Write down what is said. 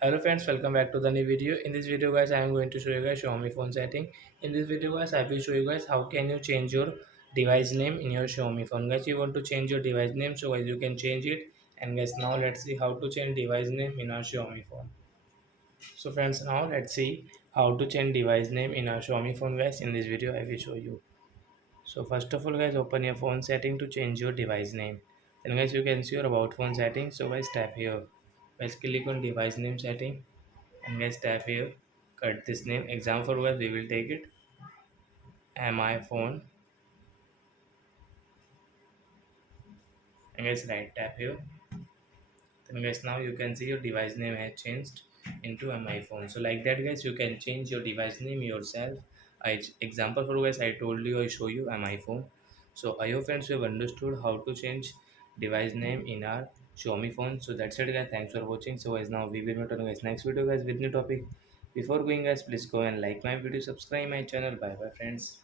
Hello friends, welcome back to the new video. In this video guys, I am going to show you guys Xiaomi phone setting. In this video guys, I will show you guys how can you change your device name in your Xiaomi phone. Guys, you want to change your device name, so guys you can change it. And guys, now let's see how to change device name in our Xiaomi phone. So friends, now let's see how to change device name in our Xiaomi phone guys. In this video, I will show you. So first of all guys, open your phone setting to change your device name. Then guys, you can see your about phone setting. So guys, tap here. Guys, click on device name setting and guys tap here, cut this name. Example guys, we will take it mi phone, and guys right tap here. Then guys, now you can see your device name has changed into mi phone. So like that guys, you can change your device name yourself. Example for guys, I told you, I show you mi phone. So I hope friends you have understood how to change device name in our Xiaomi phone. So that's it guys, thanks for watching. So guys, now we will meet on guys next video guys with new topic. Before going guys, please go and like my video, subscribe my channel. Bye bye friends.